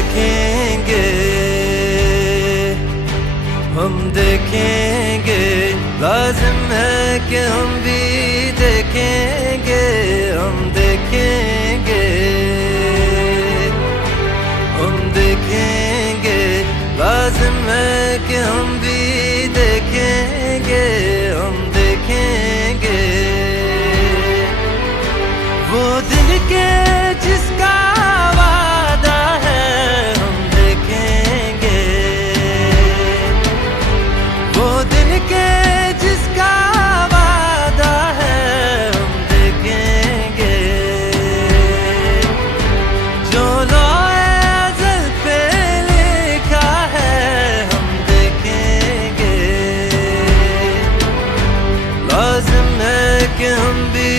देखेंगे, हम देखेंगे, लाजिम है कि हम भी देखेंगे, हम देखेंगे, हम देखेंगे, लाजिम है कि हम भी देखेंगे, हम देखेंगे वो दिन के जिसका वादा है, हम देखेंगे वो दिन के जिसका वादा है, हम देखेंगे जो लौहे अज़ल पे लिखा है, हम देखेंगे, लाज़िम है कि हम भी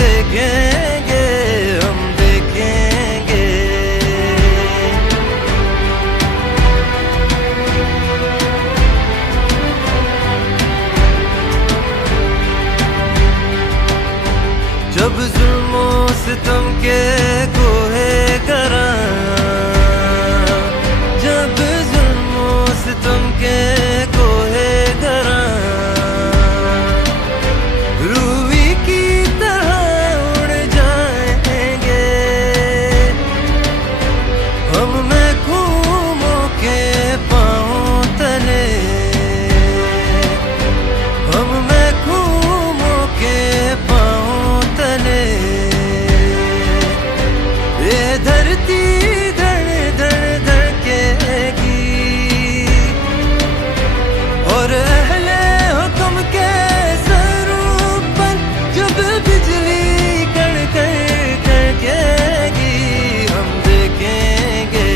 देखेंगे, हम देखेंगे। जब जुल्मों सितम के कोहे करा, जब जुल्मों सितम के कोहे करा, रूही की तरह उड़ जाएंगे हम महकूमों के पाँव तले, हम महकूमों के पाँव तले। ये धरती धड़ धड़ धड़केगी और अहले हुक्म के सरों पर जब बिजली कड़कड़ कड़केगी, हम देखेंगे,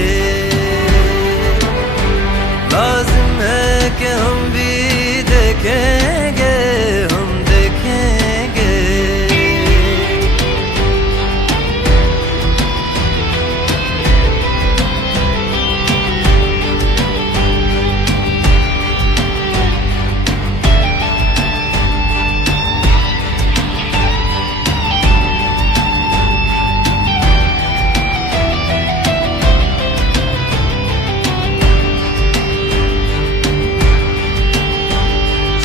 लाज़िम है कि हम भी देखेंगे, हम देखेंगे।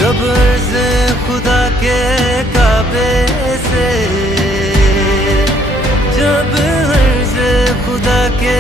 जब अर्ज़े खुदा के काबे से, जब अर्ज़े खुदा के